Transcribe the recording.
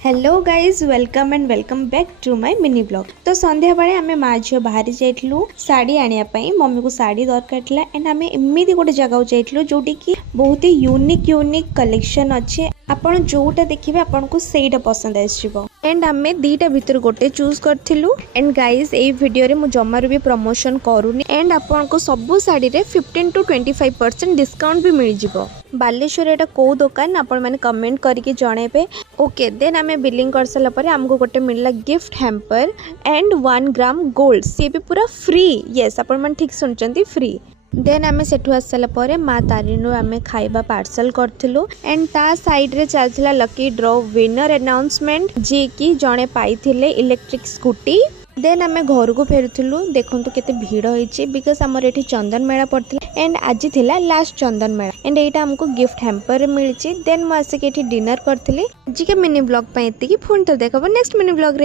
Hello guys welcome and welcome back to my mini blog. तो संध्या बेले आम माँ झील बाहरी जाइलु साड़ी आने मम्मी को साड़ी दरकार था एंड आम एमती गोटे जगह जाइलु जोटी की बहुत ही यूनिक कलेक्शन अच्छे। आपण जोटा देखिए आपन को सेटा पसंद आसीबो एंड आमे दीटा भीतर गोटे चूज करथिलु। एंड गाइज ए वीडियो रे मु जमार भी प्रमोशन करूनी एंड आपन को सब साड़ी रे 15 to 25% डिस्काउंट भी मिल जिवो। बालेश्वर एटा को दुकान आपण माने कमेंट करके जणेबे। ओके देन आमे बिलिंग कर साला परे हमको गोटे मिलला gift hamper and 1 gram gold सी भी पूरा फ्री। यस आपण मन ठीक सुनचंती फ्री। देन आमे सेठु आस साला परे माँ तारिणु आमे खाइबा पार्सल करथिलु एंड ता साइड रे चलथिला लकी ड्रॉ विनर अनाउंसमेंट जे की जणे पाइथिले इलेक्ट्रिक स्कूटी। देन आमे घर को फेरुथिलु। देखंतु केते भीड़ होईची बिकॉज़ हमर एठी चंदन मेला पड़थिला एंड आज थिला लास्ट चंदन मेला एंड एटा हमको गिफ्ट हैम्पर मिलची। देन मु आसे के एठी डिनर करथिली। आज के मिनी ब्लॉग पय एति की फोन तो देखबो नेक्स्ट मिनी ब्लॉग रे।